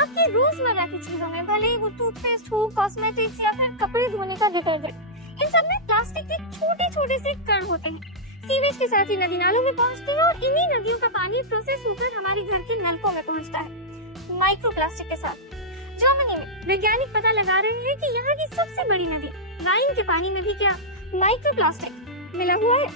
आपकी रोजमर्रा की चीजों में, भले ही वो टूथपेस्ट हो, कॉस्मेटिक्स या फिर कपड़े धोने का डिटर्जेंट, इन सब में प्लास्टिक के छोटे छोटे से कण होते हैं। सीवेज के साथ ही नदी नालों में पहुंचते हैं और इन्हीं नदियों का पानी प्रोसेस होकर हमारे घर के नलकों में पहुंचता है। माइक्रो प्लास्टिक के साथ जर्मनी में वैज्ञानिक पता लगा रहे हैं कि यहाँ की सबसे बड़ी नदी राइन के पानी में भी क्या माइक्रो प्लास्टिक मिला हुआ है।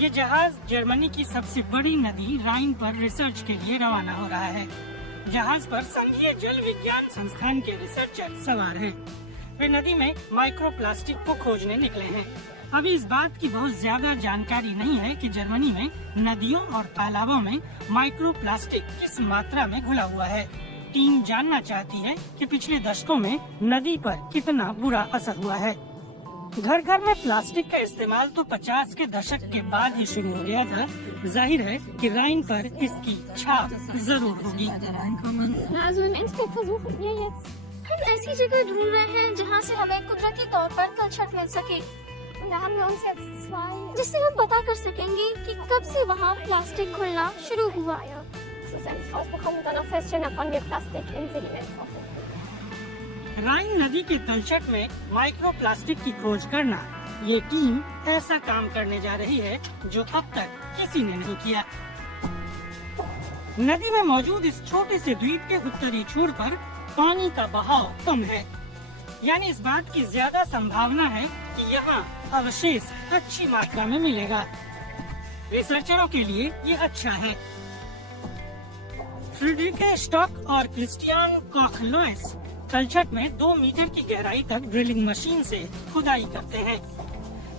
ये जहाज जर्मनी की सबसे बड़ी नदी राइन पर रिसर्च के लिए रवाना हो रहा है। जहाज पर संघीय जल विज्ञान संस्थान के रिसर्चर सवार हैं। वे नदी में माइक्रो प्लास्टिक को खोजने निकले हैं। अभी इस बात की बहुत ज्यादा जानकारी नहीं है कि जर्मनी में नदियों और तालाबों में माइक्रो प्लास्टिक किस मात्रा में घुला हुआ है। टीम जानना चाहती है कि पिछले दशकों में नदी पर कितना बुरा असर हुआ है। घर घर में प्लास्टिक का इस्तेमाल तो 50 के दशक के बाद ही शुरू हो गया था। जाहिर है कि राइन पर इसकी छाप जरूर होगी। हम ऐसी जगह ढूंढ रहे हैं जहाँ से हमें कुदरती तौर पर तलछट मिल सके, जिससे हम पता कर सकेंगे कि कब से वहाँ प्लास्टिक घुलना शुरू हुआ। राइन नदी के तलछट में माइक्रो प्लास्टिक की खोज करना, ये टीम ऐसा काम करने जा रही है जो अब तक किसी ने नहीं किया। नदी में मौजूद इस छोटे से द्वीप के उत्तरी छोर पर पानी का बहाव कम है, यानी इस बात की ज्यादा संभावना है कि यहाँ अवशेष अच्छी मात्रा में मिलेगा। रिसर्चरों के लिए ये अच्छा है। फ्रीडरिके स्टॉक और क्रिस्टियन कॉख लॉयस तलछट में 2 मीटर की गहराई तक ड्रिलिंग मशीन से खुदाई करते हैं।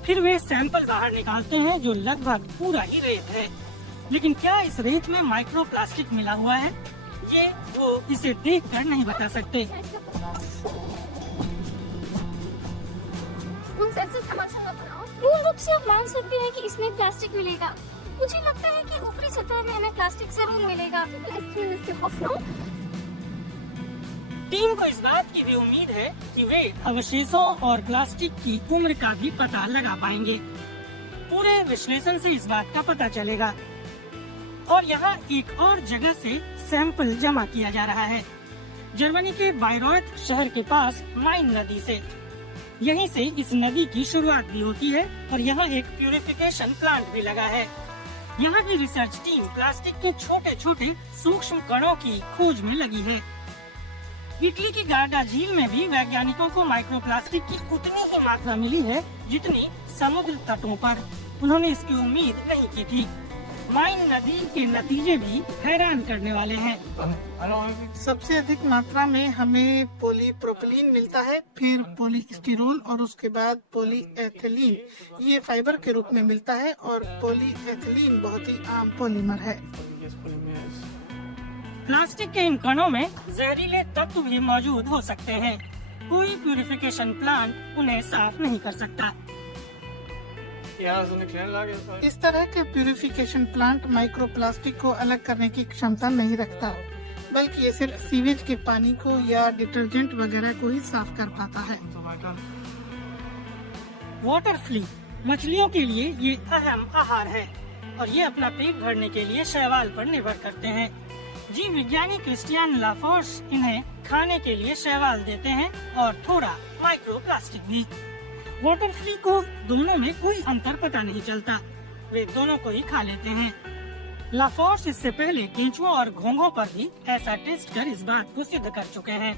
फिर वे सैंपल बाहर निकालते हैं जो लगभग पूरा ही रेत है। लेकिन क्या इस रेत में माइक्रो प्लास्टिक मिला हुआ है, ये वो इसे देखकर नहीं बता सकते। मूल रूप से आप मान सकते हैं कि इसमें प्लास्टिक मिलेगा। मुझे लगता है कि ऊपरी सतह में हमें प्लास्टिक जरूर मिलेगा। टीम को इस बात की भी उम्मीद है कि वे अवशेषों और प्लास्टिक की उम्र का भी पता लगा पाएंगे। पूरे विश्लेषण से इस बात का पता चलेगा। और यहाँ एक और जगह से सैंपल जमा किया जा रहा है, जर्मनी के बायरॉथ शहर के पास माइन नदी से। यहीं से इस नदी की शुरुआत भी होती है और यहाँ एक प्यूरिफिकेशन प्लांट भी लगा है। यहाँ की रिसर्च टीम प्लास्टिक के छोटे छोटे सूक्ष्म कणों की खोज में लगी है। इटली की गार्डा झील में भी वैज्ञानिकों को माइक्रोप्लास्टिक की उतनी ही मात्रा मिली है जितनी समुद्र तटों पर। उन्होंने इसकी उम्मीद नहीं की थी। माइन नदी के नतीजे भी हैरान करने वाले हैं। सबसे अधिक मात्रा में हमें पॉलीप्रोपिलीन मिलता है, फिर पॉलीस्टिरोल और उसके बाद पॉलीएथिलीन। ये फाइबर के रूप में मिलता है और पॉलीएथिलीन बहुत ही आम पॉलीमर है। प्लास्टिक के इन कणों में जहरीले तत्व भी मौजूद हो सकते हैं। कोई प्यूरिफिकेशन प्लांट उन्हें साफ नहीं कर सकता। इस तरह के प्यूरिफिकेशन प्लांट माइक्रोप्लास्टिक को अलग करने की क्षमता नहीं रखता, बल्कि ये सिर्फ सीवेज के पानी को या डिटर्जेंट वगैरह को ही साफ कर पाता है। वाटर फ्ली मछलियों के लिए ये अहम आहार है और ये अपना पेट भरने के लिए शैवाल पर निर्भर करते हैं। जीव विज्ञानी क्रिस्टियन लाफोर्स इन्हें खाने के लिए शैवाल देते हैं और थोड़ा माइक्रोप्लास्टिक भी। वाटर फ्ली को दोनों में कोई अंतर पता नहीं चलता, वे दोनों को ही खा लेते हैं। लाफोर्स इससे पहले केंचुओं और घोंघों पर भी ऐसा टेस्ट कर इस बात को सिद्ध कर चुके हैं।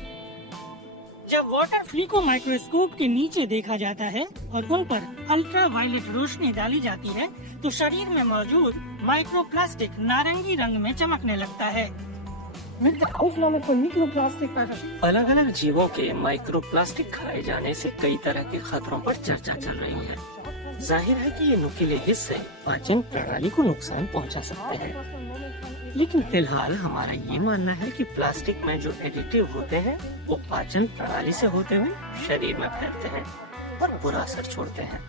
जब वाटर फ्ली को माइक्रोस्कोप के नीचे देखा जाता है और उन पर अल्ट्रा वायलेट रोशनी डाली जाती है तो शरीर में मौजूद माइक्रोप्लास्टिक नारंगी रंग में चमकने लगता है। अलग अलग जीवों के माइक्रोप्लास्टिक खाए जाने से कई तरह के खतरों पर चर्चा चल रही है। जाहिर है कि ये नुकीले हिस्से पाचन प्रणाली को नुकसान पहुंचा सकते हैं, लेकिन फिलहाल हमारा ये मानना है कि प्लास्टिक में जो एडिटिव होते हैं वो पाचन प्रणाली से होते हुए शरीर में फैलते हैं और बुरा असर छोड़ते हैं।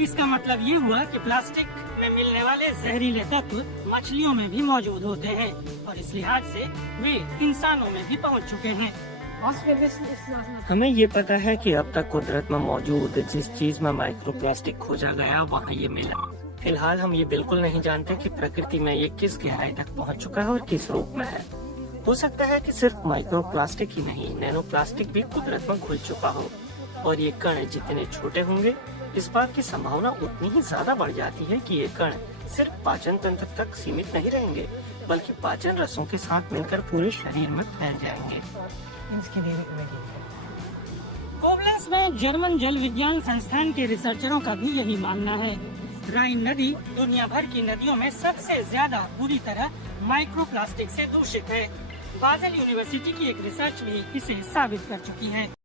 इसका मतलब ये हुआ कि प्लास्टिक में मिलने वाले जहरीले तत्व मछलियों में भी मौजूद होते हैं और इस लिहाज से वे इंसानों में भी पहुंच चुके हैं। हमें ये पता है कि अब तक कुदरत में मौजूद जिस चीज में माइक्रोप्लास्टिक खोजा गया वहाँ ये मिला। फिलहाल हम ये बिल्कुल नहीं जानते कि प्रकृति में ये किस गहराई तक पहुंच चुका है और किस रूप में है। हो सकता है कि सिर्फ माइक्रो प्लास्टिक ही नहीं, नैनो प्लास्टिक भी कुदरत में घुल चुका हो, और ये कण जितने छोटे होंगे इस बात की संभावना उतनी ही ज्यादा बढ़ जाती है कि ये कण सिर्फ पाचन तंत्र तक सीमित नहीं रहेंगे, बल्कि पाचन रसों के साथ मिलकर पूरे शरीर में फैल जाएंगे। कोबलेंस में जर्मन जल विज्ञान संस्थान के रिसर्चरों का भी यही मानना है। राइन नदी दुनिया भर की नदियों में सबसे ज्यादा बुरी तरह माइक्रोप्लास्टिक से दूषित है। बाज़ेल यूनिवर्सिटी की एक रिसर्च भी इसे साबित कर चुकी है।